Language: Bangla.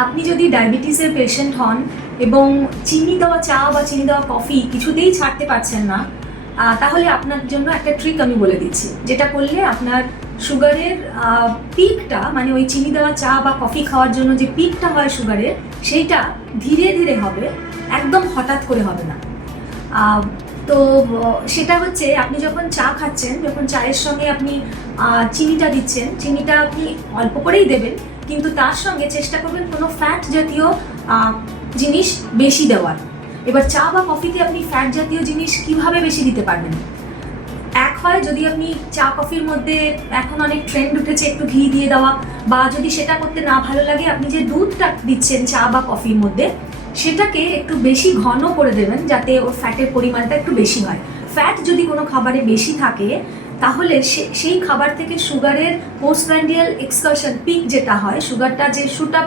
আপনি যদি ডায়াবেটিসের পেশেন্ট হন এবং চিনি দেওয়া চা বা চিনি দেওয়া কফি কিছুতেই ছাড়তে পারছেন না, তাহলে আপনার জন্য একটা ট্রিক আমি বলে দিচ্ছি, যেটা করলে আপনার সুগারের পিকটা, মানে ওই চিনি দেওয়া চা বা কফি খাওয়ার জন্য যে পিকটা হয় সুগারের, সেইটা ধীরে ধীরে হবে, একদম হঠাৎ করে হবে না। তো সেটা হচ্ছে, আপনি যখন চা খাচ্ছেন, যখন চায়ের সঙ্গে আপনি চিনিটা দিচ্ছেন, চিনিটা আপনি অল্প করেই দেবেন, কিন্তু তার সঙ্গে চেষ্টা করবেন কোনো ফ্যাট জাতীয় জিনিস বেশি দেওয়ার। এবার চা বা কফিতে আপনি ফ্যাট জাতীয় জিনিস কিভাবে বেশি দিতে পারবেন? এক হয় যদি আপনি চা কফির মধ্যে, এখন অনেক ট্রেন্ড উঠেছে একটু ঘি দিয়ে দেওয়া, বা যদি সেটা করতে না ভালো লাগে, আপনি যে দুধটা দিচ্ছেন চা বা কফির মধ্যে, সেটাকে একটু বেশি ঘন করে দেবেন, যাতে ওর ফ্যাটের পরিমাণটা একটু বেশি হয়। ফ্যাট যদি কোনো খাবারে বেশি থাকে, তাহলে সেই খাবার থেকে সুগারের পোস্টপ্রান্ডিয়াল এক্সকারশন পিক যেটা হয়, সুগারটা যে শুট আপ